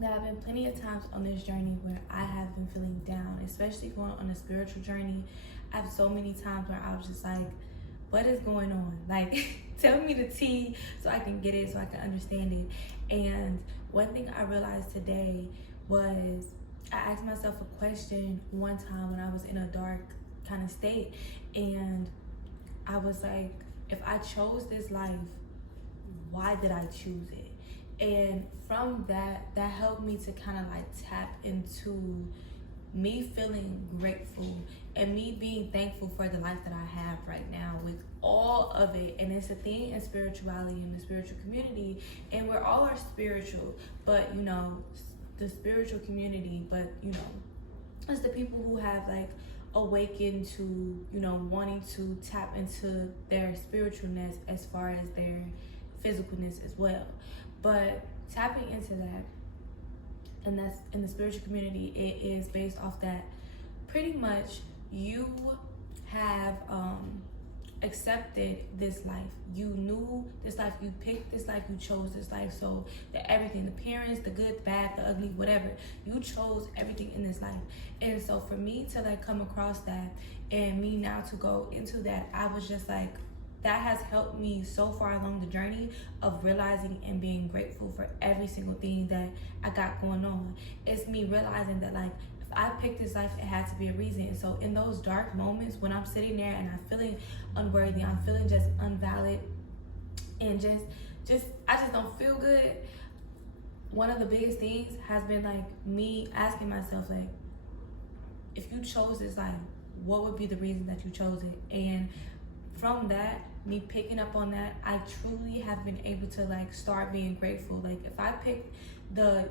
there have been plenty of times on this journey where I have been feeling down, especially going on a spiritual journey. I have so many times where I was just like, what is going on? Like, tell me the tea so I can get it, so I can understand it. And one thing I realized today was I asked myself a question one time when I was in a dark kind of state. And I was like, if I chose this life, why did I choose it? And from that helped me to kind of like tap into me feeling grateful and me being thankful for the life that I have right now with all of it. And it's a thing in spirituality, in the spiritual community, and we're all are spiritual, but you know, the spiritual community, but you know, it's the people who have like awakened to, you know, wanting to tap into their spiritualness as far as their physicalness as well. But tapping into that, and that's in the spiritual community, it is based off that pretty much you have accepted this life. You knew this life, you picked this life, you chose this life. So the everything, the parents, the good, the bad, the ugly, whatever, you chose everything in this life. And so for me to like come across that and me now to go into that, I was just like, that has helped me so far along the journey of realizing and being grateful for every single thing that I got going on. It's me realizing that like, if I picked this life, it had to be a reason. And so in those dark moments when I'm sitting there and I'm feeling unworthy, I'm feeling just invalid, and I just don't feel good, one of the biggest things has been like me asking myself, like, if you chose this life, what would be the reason that you chose it? And from that, me picking up on that, I truly have been able to like start being grateful. Like if I picked the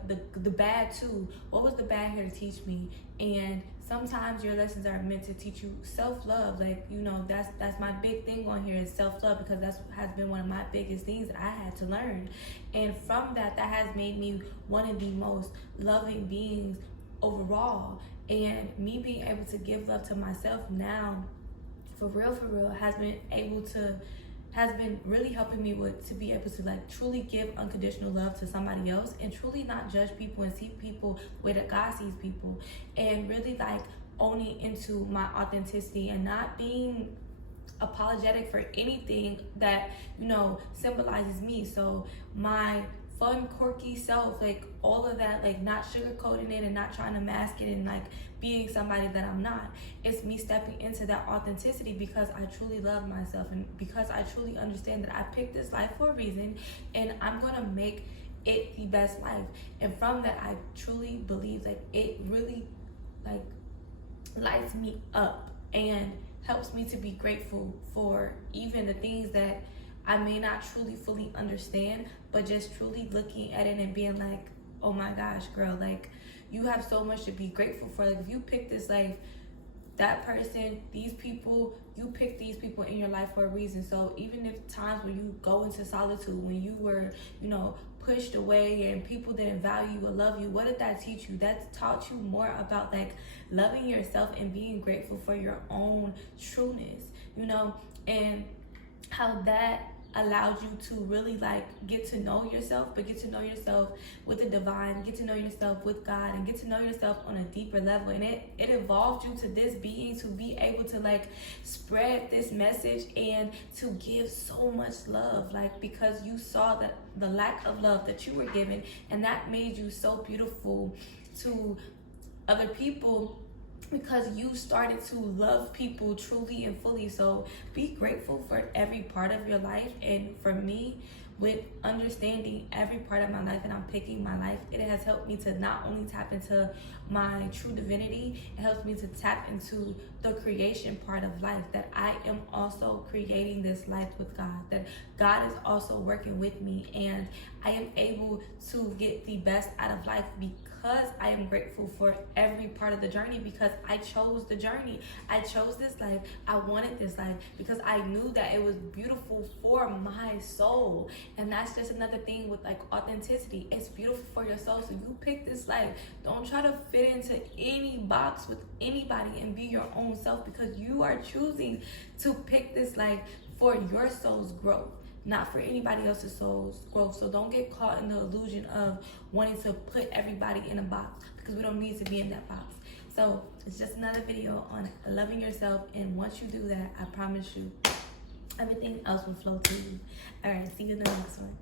bad too, what was the bad here to teach me? And sometimes your lessons are meant to teach you self-love. Like, you know, that's my big thing on here is self-love, because that's has been one of my biggest things that I had to learn. And from that has made me one of the most loving beings overall. And me being able to give love to myself now, for real, has been really helping me to be able to like truly give unconditional love to somebody else, and truly not judge people and see people the way that God sees people, and really like owning into my authenticity and not being apologetic for anything that, you know, symbolizes me. So my fun, quirky self, like all of that, like not sugarcoating it and not trying to mask it and like being somebody that I'm not. It's me stepping into that authenticity because I truly love myself, and because I truly understand that I picked this life for a reason, and I'm gonna make it the best life. And from that, I truly believe like it really like lights me up and helps me to be grateful for even the things that I may not truly fully understand, but just truly looking at it and being like, oh my gosh, girl, like you have so much to be grateful for. Like if you pick this life, that person, these people, you pick these people in your life for a reason. So even if times when you go into solitude, when you were, you know, pushed away and people didn't value or love you, what did that teach you? That taught you more about like loving yourself and being grateful for your own trueness, you know, and how that allowed you to really like get to know yourself, but get to know yourself with the divine, get to know yourself with God, and get to know yourself on a deeper level. And it evolved you to this being to be able to like spread this message and to give so much love, like because you saw that the lack of love that you were given, and that made you so beautiful to other people, because you started to love people truly and fully. So be grateful for every part of your life. And for me, with understanding every part of my life and I'm picking my life, it has helped me to not only tap into my true divinity, it helps me to tap into the creation part of life, that I am also creating this life with God, that God is also working with me, and I am able to get the best out of life because I am grateful for every part of the journey, because I chose the journey. I chose this life. I wanted this life because I knew that it was beautiful for my soul. And that's just another thing with like authenticity. It's beautiful for your soul. So you pick this life. Don't try to fit into any box with anybody and be your own self, because you are choosing to pick this life for your soul's growth. not for anybody else's soul's growth. So don't get caught in the illusion of wanting to put everybody in a box, because we don't need to be in that box. So it's just another video on loving yourself, and once you do that, I promise you everything else will flow to you. All right, see you in the next one.